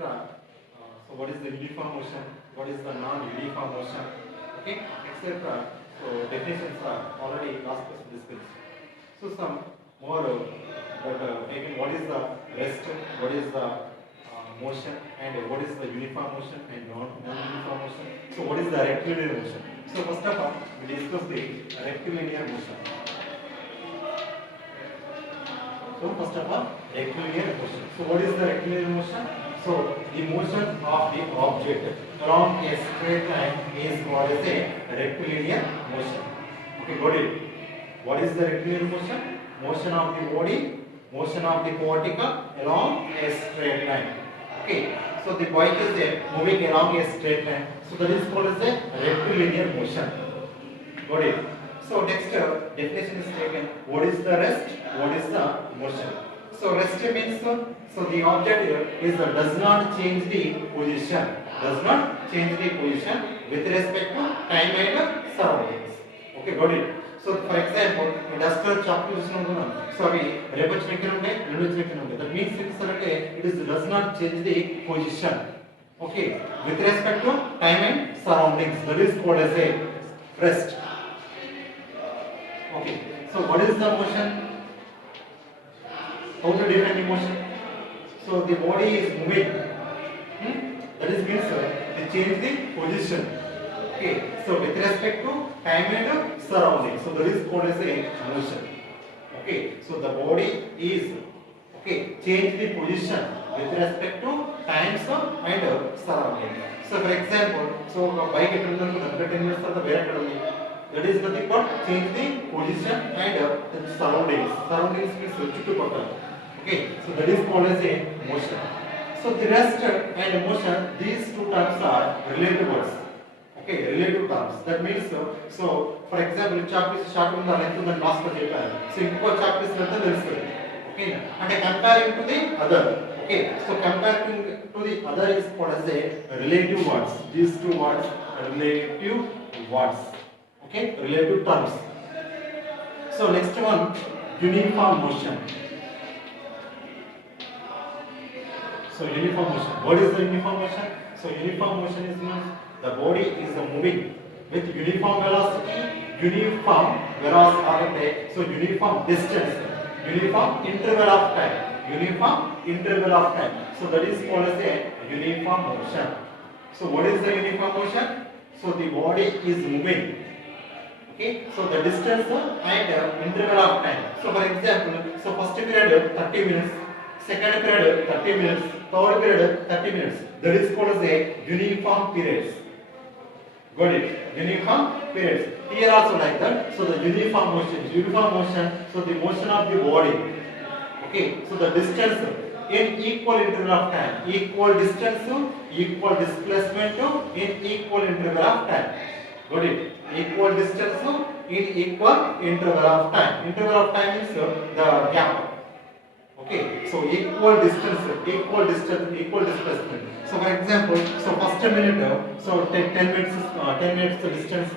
etc. So what is the uniform motion? What is the non-uniform motion? Okay, etc. So definitions are already last class discussed. So some more taken. What is the rest? What is the motion? And what is the uniform motion and non-uniform motion? So what is the rectilinear motion? So first of all, we discuss the rectilinear motion. So first of all, rectilinear motion. So what is the rectilinear motion? So the motion of the object along a straight line is called as a rectilinear motion. Okay, got it? What is the rectilinear motion? Motion of the body, motion of the particle along a straight line. Okay, so the bike is moving along a straight line. So that is called as a rectilinear motion. Got it? So next definition is taken. What is the rest? What is the motion? So rest means so the object is does not change the position. Does not change the position with respect to time and surroundings. Okay, got it? So for example, industrial chalk use sorry, rubber check that means it does not change the position. Okay, with respect to time and surroundings. That is called as a rest. Okay, so what is the motion? How to define the motion? So the body is moving. That is means they change the position. Okay, so with respect to time and surroundings. So that is called as a motion. Okay, so the body is change the position with respect to times and surroundings. So for example, so bike at 10 minutes of the that is nothing but change the position and the surroundings. Surroundings means chuttupakkala. Okay, so that is called as a motion. So the rest and motion, these two terms are related words. Okay, relative terms. That means so for example, chalk is short on the length than last project. So inko chalk is length than this. Okay, and comparing to the other. Okay, so comparing to the other is called as a relative words. These two words are relative words. Okay, relative terms. So next one, uniform motion. So uniform motion. What is the uniform motion? So uniform motion is means the body is moving with uniform velocity, uniform velocity. So uniform distance, uniform interval of time, uniform interval of time. So that is called as a uniform motion. So what is the uniform motion? So the body is moving. Okay, so the distance and interval of time. So for example, so first period 30 minutes, second period 30 minutes, third period 30 minutes. That is called as a uniform periods. Got it? Uniform periods. Here also like that. So the uniform motion. So the motion of the body. Okay, so the distance in equal interval of time, equal distance, equal displacement in equal interval of time. Got it? Equal distance in equal interval of time. Interval of time is the gap. Okay, so equal distance, equal displacement. So for example, so first minute, so 10 minutes, 10 minutes distance.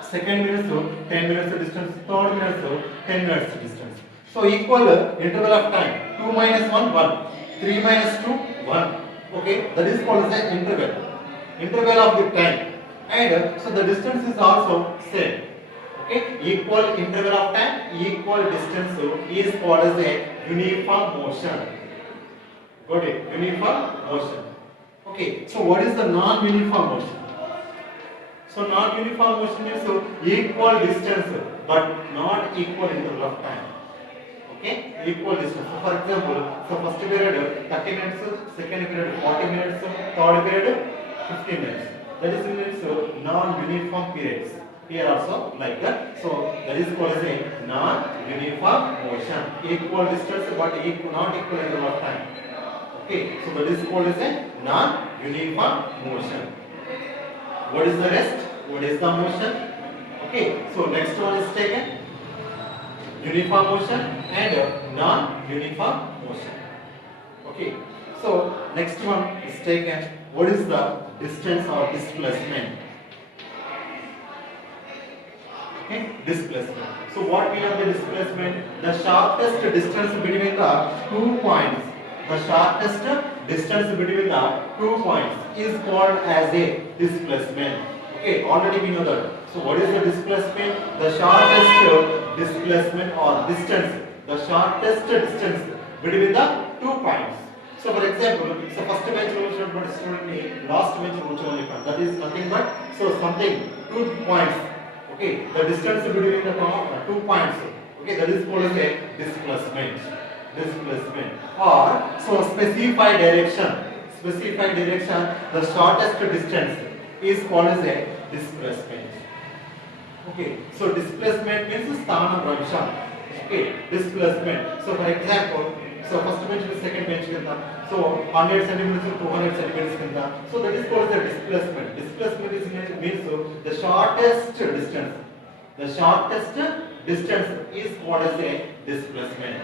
Second minute, 10 minutes distance. Third minute, 10 minutes distance. So equal interval of time. 2 minus 1, 1. 3 minus 2, 1. Okay, that is called as the interval. Interval of the time. And so the distance is also same. Okay, equal interval of time, equal distance is called as a uniform motion. Got it? Uniform motion. Okay, so what is the non-uniform motion? So non-uniform motion is equal distance but not equal interval of time. Okay, equal distance. So for example, so first period 30 minutes, second period 40 minutes, third period 15 minutes. That is means non-uniform periods. Here also like that. So that is called as a non-uniform motion. Equal distance but not equal interval of time. Okay, so that is called as a non-uniform motion. What is the rest? What is the motion? Okay, so next one is taken. Uniform motion and non-uniform motion. Okay, so next one is taken. What is the distance or displacement? Okay, displacement. So what we have the displacement? The shortest distance between the 2 points. The shortest distance between the 2 points is called as a displacement. Okay, already we know that. So what is the displacement? The shortest displacement or distance. The shortest distance between the 2 points. So for example, so first bench but student last bench that is nothing but so something 2 points. Okay, the distance between the 2 points. Okay, that is called as a displacement. Displacement or so specify direction. Specify direction. The shortest distance is called as a displacement. Okay, so displacement means sthana bhansha. Okay, displacement. So for example, so first bench to second bench kinda. So 100 centimeters to 200 centimeters kinda. So that is called the displacement. Displacement is means the shortest distance. The shortest distance is called as a displacement.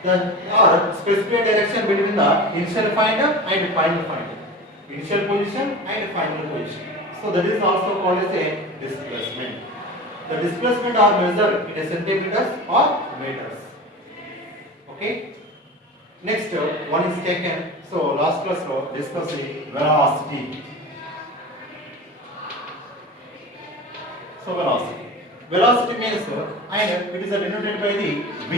The or specific direction between the initial point and final point. Initial position and final position. So that is also called as a displacement. The displacement are measured in centimeters or meters. Okay. Next one is taken. So last class discuss the velocity. So velocity. Velocity means and it is denoted by the v.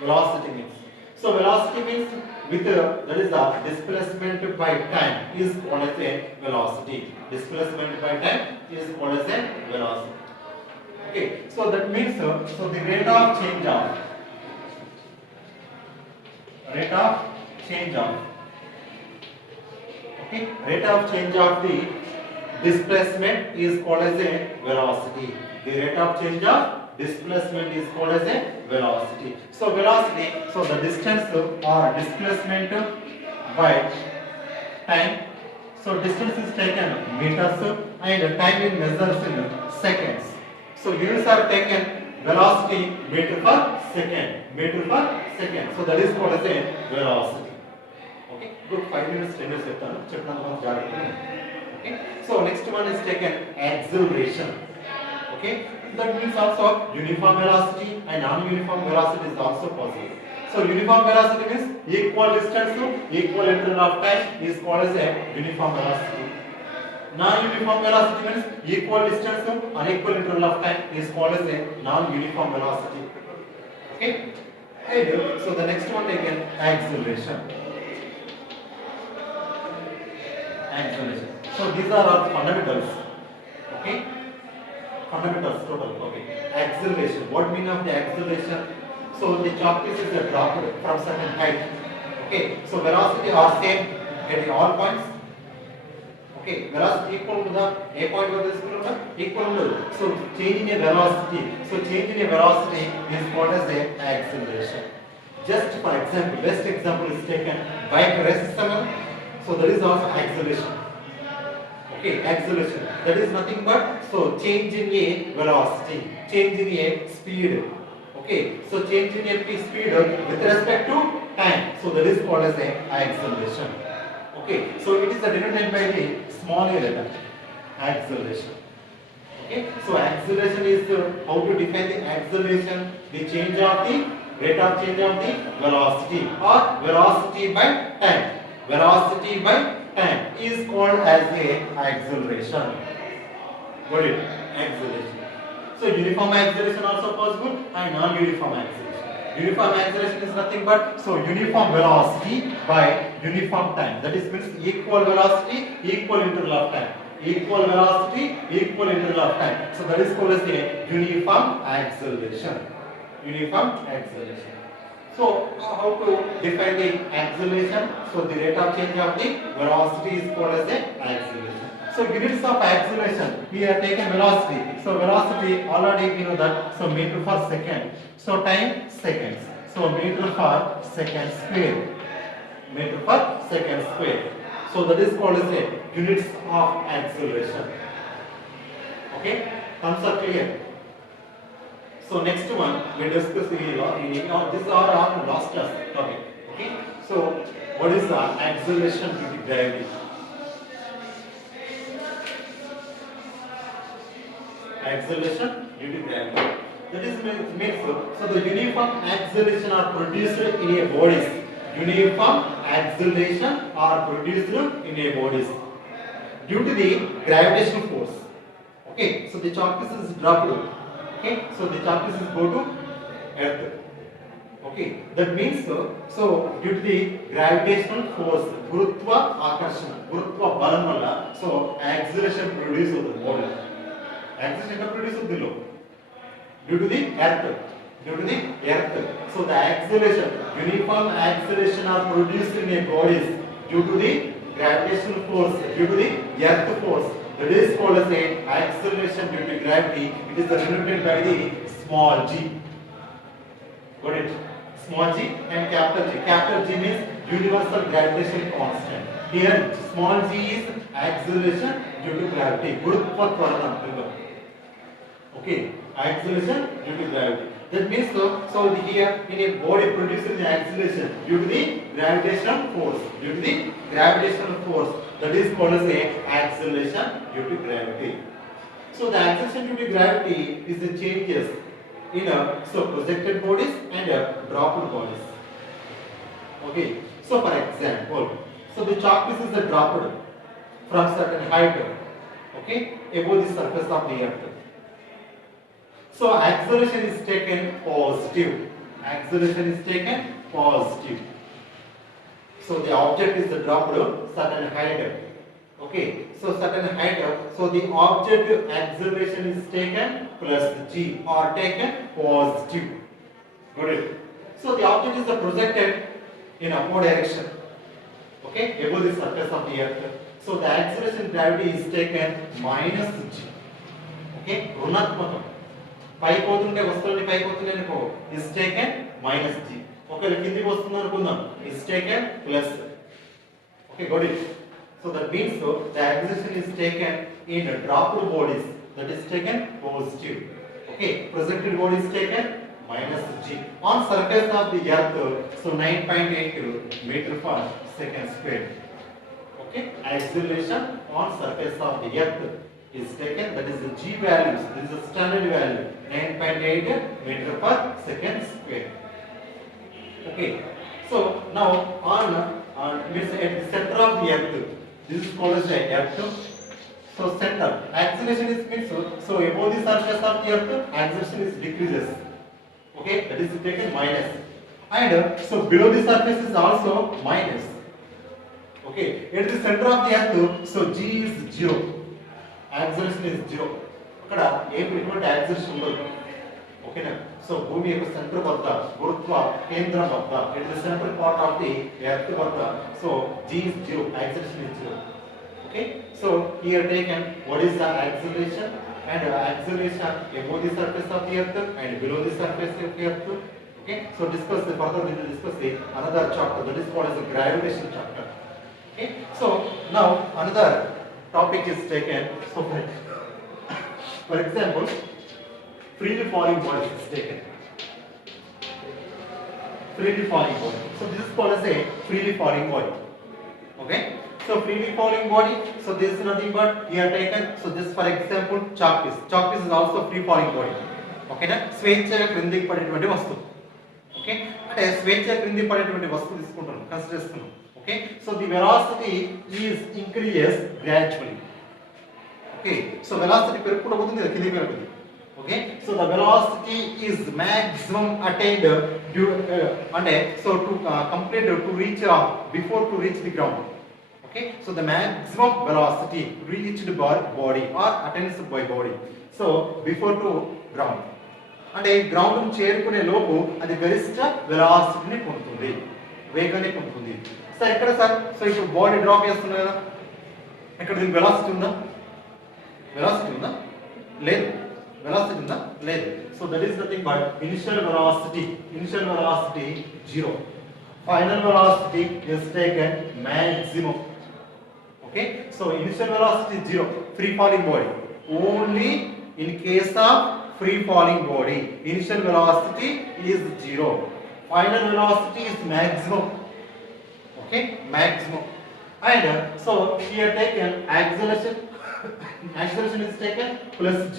Velocity means. So velocity means with that is the displacement by time is called as a velocity. Displacement by time is called as a velocity. Okay, so that means so the rate of change of rate of change of the displacement is called as a velocity. The rate of change of displacement is called as a velocity. So velocity, so the distance or displacement by time. So distance is taken meters and time is measured in seconds. So units are taken velocity meter per second. Meter per second. So that is called as a velocity. Okay. Good 5 minutes 10 minutes okay. So next one is taken acceleration. Okay. That means also uniform velocity and non-uniform velocity is also possible. So uniform velocity means equal distance to equal interval of time is called as a uniform velocity. Non-uniform velocity means equal distance to unequal interval of time is called as a non-uniform velocity. Okay? And so the next one taken acceleration. Acceleration. So these are all fundamentals. Okay? Fundamentals total. Okay. Acceleration. What mean of the acceleration? So the chalk piece is dropped from certain height. Okay. So velocity are same at all points. Okay, velocity equal to the a point of this equal to. So change in a velocity. So change in a velocity is called as a acceleration. Just for example, best example is taken bike race. So that is also acceleration. Okay, acceleration. That is nothing but so change in a velocity, change in a speed. Okay, so change in a speed with respect to time. So that is called as a acceleration. Okay, so it is denoted by the small a letter, acceleration. Okay, so acceleration is how to define the acceleration, the change of the rate of change of the velocity or velocity by time. Velocity by time is called as a acceleration. Got it? Acceleration. So uniform acceleration also possible and non-uniform acceleration. Uniform acceleration is nothing but so uniform velocity by uniform time. That is means equal velocity, equal interval of time. Equal velocity, equal interval of time. So that is called as a uniform acceleration. Uniform acceleration. So how to define the acceleration? So the rate of change of the velocity is called as a acceleration. So units of acceleration, we have taken velocity. So velocity already we know that. So meter per second. So time seconds. So meter per second square. Meter per second square. So that is called as a units of acceleration. Okay, concept clear. So next one we discuss these are our last class topic. Okay, so what is the acceleration due to gravity? Acceleration due to gravity. That is means so the uniform acceleration are produced in a bodies uniform acceleration are produced in a bodies due to the gravitational force. Okay, so the chalk piece is dropped. Okay, so the chalk piece is go to earth. Okay, that means so due to the gravitational force, gurutva akarshana, gurutva balam valla, so acceleration produce of the body. Acceleration produce of the low due to the earth. Due to the earth. So the acceleration, uniform acceleration are produced in a bodies due to the gravitational force, due to the earth force. That is called as a acceleration due to gravity. It is denoted by the small g. Got it? Small g and capital G. Capital G means universal gravitational constant. Here small g is acceleration due to gravity. Gurutva tvaranam. Okay, acceleration due to gravity. That means so here in a body produces the acceleration due to the gravitational force. Due to the gravitational force, that is called as a acceleration due to gravity. So the acceleration due to gravity is the changes in so projected bodies and dropped bodies. Okay, so for example, so the chalk piece is dropped from certain height. Okay, above the surface of the earth. So acceleration is taken positive. Acceleration is taken positive. So the object is dropped certain height. Okay, so certain height. So the object acceleration is taken plus g or taken positive. Got it? So the object is projected in upward direction. Okay, above the surface of the earth. So the acceleration gravity is taken minus g. Okay, రుణాత్మకం. పైకి పోతుంటే వస్తుంది పైకి పోతుంటే అనుకో is taken minus g. ఒకవేళ కిందికి వస్తుంది అనుకుందాం is taken plus. Okay, got it? So that means the acceleration is taken in dropped bodies, that is taken positive. Okay, projected body is taken minus g. On surface of the earth, so 9.8 meter per second square. Okay, acceleration on surface of the earth is taken, that is the g values, this is the standard value, 9.8 meter per second square. Okay, so now on means at the center of the earth, this is called as the earth. So center acceleration is means so above the surface of the earth acceleration is decreases. Okay, that is taken minus, and so below the surface is also minus. Okay, at the center of the earth, so g is 0, acceleration is 0. అక్కడ ఎటువంటి acceleration ఉండదు. ఓకేనా? So భూమి యొక్క centre వద్ద గురుత్వ కేంద్రం వద్ద it is central part of the earth వద్ద so g is 0, acceleration is 0. Okay, so here taken what is the acceleration and acceleration above the surface of the earth and below the surface of the earth. Okay, so discuss the further we will discuss the another chapter, that is called as the gravitation chapter. Okay, so now another topic is taken. So for example, freely falling body is taken. Freely falling body. So this is called as a freely falling body. Okay, so freely falling body. So this is nothing but here taken. So this for example chalk piece. Chalk piece is also free falling body. Okay na? స్వేచ్ఛగా క్రిందికి పడేటువంటి వస్తువు. Okay, అంటే స్వేచ్ఛగా క్రిందికి పడేటువంటి వస్తువు తీసుకుంటాం, కన్సిడర్ చేస్తున్నాం. Okay, so the velocity is increases gradually. Okay, so velocity పెరుగుకుంటూ పోతుంది కదా, కిందికి పెరుగుతుంది. Okay, so the velocity is maximum attained due అంటే so to complete to reach before to reach the ground. Okay, so the maximum velocity reached by body or attained by body, so before to ground అంటే ground చేరుకునే లోపు అది గరిష్ట వెలాసిటీని పొందుతుంది, వేగాన్ని పొందుతుంది. Sir ఎక్కడ సార్? సో ఇప్పుడు బాడీ డ్రాప్ చేస్తుంది కదా, ఇక్కడ దీనికి వెలాసిటీ ఉందా? వెలాసిటీ ఉందా? లేదు. వెలాసిటీ ఉందా? లేదు. So that is nothing but initial velocity 0. Final velocity is taken maximum. Okay, so initial velocity is 0, free falling body. Only in case of free falling body, initial velocity is 0. Final velocity is maximum. Okay, maximum. And so here taken acceleration. Acceleration is taken plus g.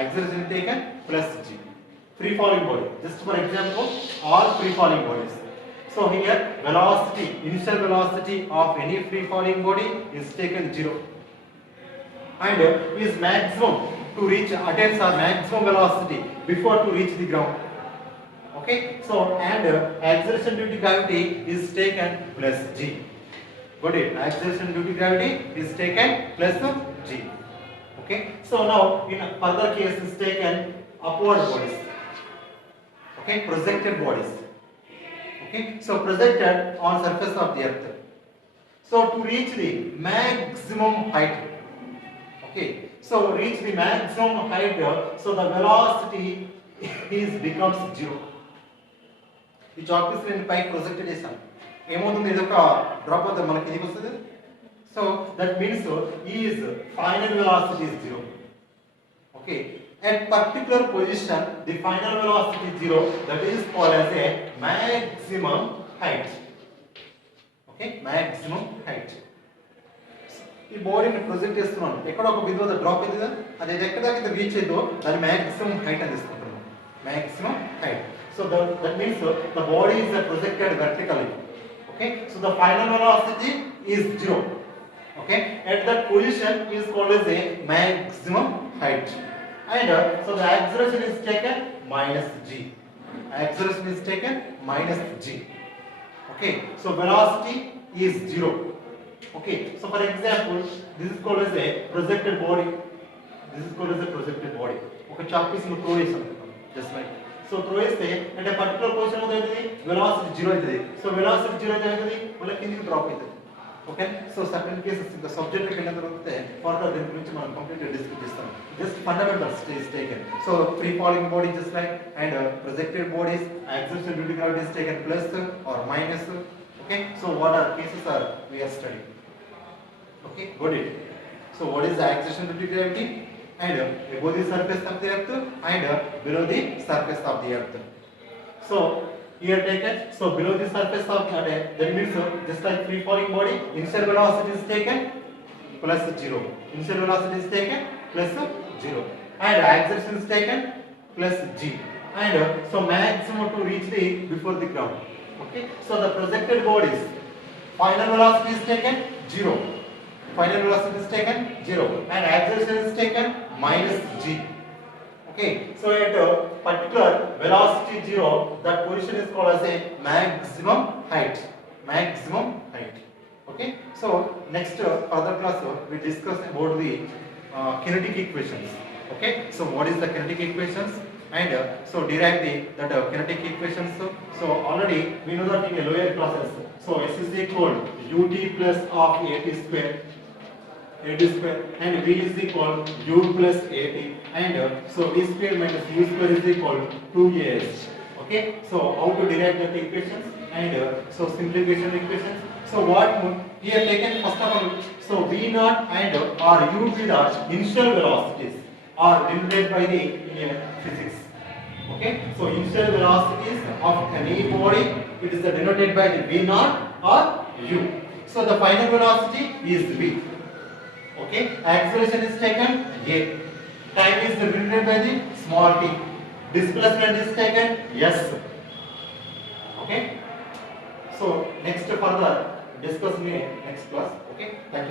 Acceleration is taken plus g. Free falling body. Just for example, all free falling bodies. So here velocity, initial velocity of any free falling body is taken 0, and is maximum to reach attains our maximum velocity before to reach the ground. Okay, so and acceleration due to gravity is taken plus g. Got it? Acceleration due to gravity is taken plus g. Okay, so now in further case is taken upward bodies. Okay, projected bodies. Okay, so projected on surface of the earth. So to reach the maximum height. Okay, so reach the maximum height, so the velocity is becomes 0. ఈ chalk piece నేను పైకి project చేశాను, ఏమవుతుంది, ఇది ఒక drop అవుతుంది, మనకి కిందికి వస్తుంది. So that means is final velocity is 0. Okay, at particular position the final velocity is 0, that is called as a maximum height. Okay, maximum height. ఈ బాడీని ప్రొజెక్ట్ చేస్తున్నాను, ఎక్కడ ఒక బిందువు వద్ద డ్రాప్ అవుతుంది, అది ఎక్కడ దాకా రీచ్ అయిందో దాని మాక్సిమం హైట్ అని తీసుకుంటున్నాను, maximum height. So that means the body is projected vertically. Okay, so the final velocity is 0. Okay, at that position is called as a maximum height. And so the acceleration is taken minus g. Acceleration is taken minus g. Okay, so velocity is 0. Okay, so for example, this is called as a projected body. This is called as a projected body. Okay, chalk piece nu throw chesam, just like so throw cheste at a particular position what aitadi velocity 0 aitadi. So velocity 0 aitadi malla kindiki drop aitadi. Okay, so certain cases in the subject like enna tarvate further din gurinchi manam completely discuss chestam. Just fundamentals is taken. So free falling body just like and projected bodies, acceleration due to gravity is taken plus or minus. Okay, so what are cases are we are studying. Okay, got it. So what is the acceleration due to gravity? And above the surface of the earth and below the surface of the earth. So here taken, so below the surface of the earth, that means just like free falling body, initial velocity is taken plus 0. Initial velocity is taken plus 0. And acceleration is taken plus g. And so maximum to reach the before the ground. Okay, so the projected bodies, final velocity is taken 0. Final velocity is taken 0 and acceleration is taken minus g. Okay, so at a particular velocity 0, that position is called as a maximum height. Maximum height. Okay, so next further class we discuss about the kinetic equations. Okay, so what is the kinetic equations and so derive the that kinetic equations. So already we know that in a lower classes. So S is equal ut plus of at square and v is equal u plus at and so v square minus u square is equal to 2as. Okay, so how to derive the equations and so simplification equations. So what here taken first of all, so v naught and or u v naught initial velocities are denoted by the physics. Okay, so initial velocities of any body, it is denoted by the v naught or u. So the final velocity is v. Okay, acceleration is taken a. Time is denoted by the small t. Displacement is taken s. Okay, so next further discuss in next class. Okay, thank you.